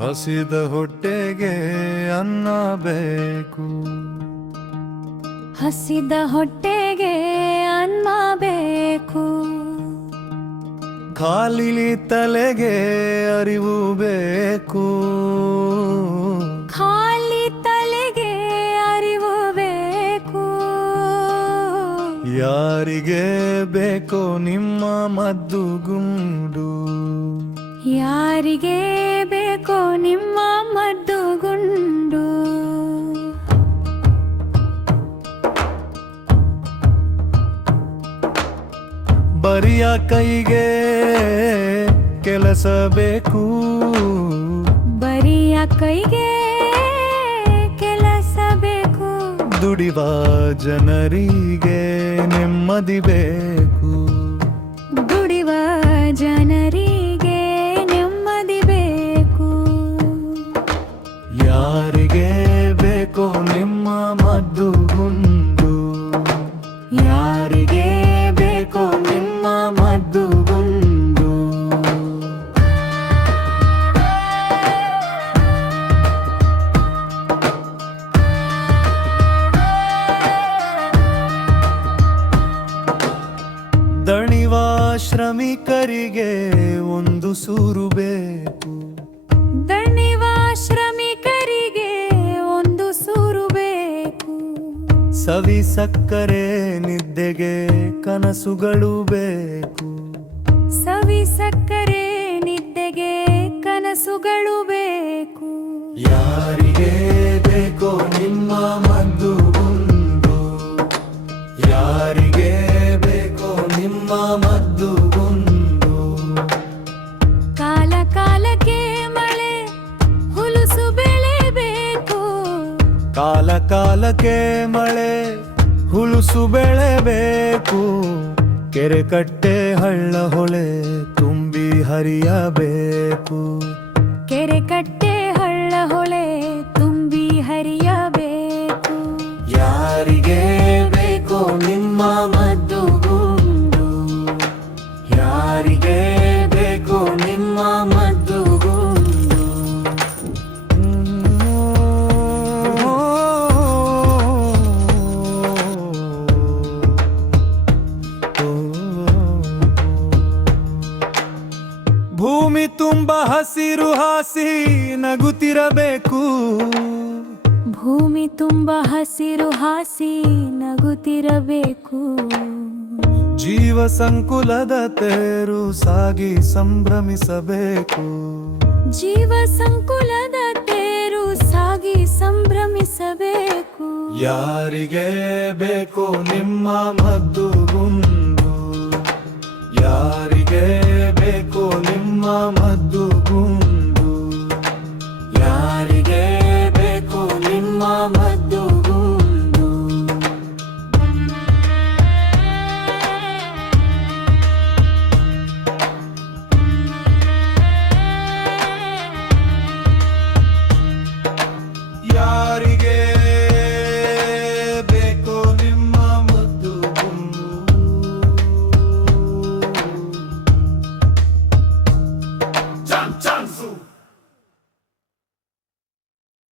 ಹಸಿದ ಹೊಟ್ಟೆಗೆ ಅನ್ನ ಬೇಕು, ಹಸಿದ ಹೊಟ್ಟೆಗೆ ಅನ್ನ ಬೇಕು. ಖಾಲಿ ತಲೆಗೆ ಅರಿವು ಬೇಕು, ಖಾಲಿ ತಲೆಗೆ ಅರಿವು ಬೇಕು. ಯಾರಿಗೆ ಬೇಕೋ ನಿಮ್ಮ ಮದ್ದು ಗುಂಡು, ಯಾರಿಗೆ ಬೇಕೋ ನಿಮ್ಮ ಮದ್ದು ಗುಂಡು. ಬರಿಯ ಕೈಗೆ ಕೆಲಸ ಬೇಕು, ಬರಿಯ ಕೈಗೆ ಕೆಲಸ ಬೇಕು. ದುಡಿವ ಜನರಿಗೆ ನೆಮ್ಮದಿ ಬೇಕು, ದುಡಿವ ಜನರಿಗೆ ನೆಮ್ಮದಿ ಬೇಕು. ಯಾರಿಗೆ ಬೇಕೋ ನಿಮ್ಮ ಮದ್ದು ಗುಂಡು, ಯಾರಿಗೆ ಬೇಕೋ ನಿಮ್ಮ ಮದ್ದು ಗುಂಡು. ದಣಿವ ಶ್ರಮಿಕರಿಗೆ ಒಂದು ಸೂರು ಬೇಕು, ದಣಿವ ಶ್ರಮಿಕರಿಗೆ ಒಂದು ಸೂರು ಬೇಕು. ಸವಿ ಸಕ್ಕರೆ ನಿದ್ದೆಗೆ ಕನಸುಗಳು ಬೇಕು, ಸವಿ ಸಕ್ಕರೆ ನಿದ್ದೆಗೆ ಕನಸುಗಳು ಬೇಕು. ಯಾರಿಗೆ ಬೇಕೋ ನಿಮ್ಮ ಮದ್ದು ಗುಂಡು, ಯಾರಿಗೆ ಬೇಕೋ ನಿಮ್ಮ ಮದ್ದು ಗುಂಡು. ಕಾಲ ಕಾಲಕ್ಕೆ ಮಳೆ ಹುಲುಸು ಬೆಳೆ ಬೇಕು, ಕಾಲ ಕಾಲಕ್ಕೆ ಮಳೆ ಹುಲುಸು ಬೆಳೆಬೇಕು. ಕೆರೆ ಕಟ್ಟೆ ಹಳ್ಳ ಹೊಳೆ ತುಂಬಿ ಹರಿಯಬೇಕು, ಕೆರೆ ಕಟ್ಟೆ ಹಳ್ಳ ಹೊಳೆ ತುಂಬಿ ಹರಿಯಬೇಕು. ಯಾರಿಗೆ ಬೇಕೋ ನಿಮ್ಮ ಮದ್ದು ಗುಂಡು, ಯಾರಿಗೆ ಬೇಕೋ ನಿಮ್ಮ ಮದ್ದು ಗುಂಡು. ಭೂಮಿ ತುಂಬ ಹಸಿರು ಹಾಸಿ ನಗುತ್ತಿರಬೇಕು, ಭೂಮಿ ತುಂಬ ಹಸಿರು ಹಾಸಿ ನಗುತ್ತಿರಬೇಕು. ಜೀವ ಸಂಕುಲದ ತೇರು ಸಾಗಿ ಸಂಭ್ರಮಿಸಬೇಕು, ಜೀವ ಸಂಕುಲದ ತೇರು ಸಾಗಿ ಸಂಭ್ರಮಿಸಬೇಕು. ಯಾರಿಗೆ ಬೇಕೋ ನಿಮ್ಮ ಮದ್ದು ಗುಂಡು, ಯಾರಿಗೆ ಬೇಕೋ ನಿಮ್ಮ ಮದ್ದು ಗುಂಡು.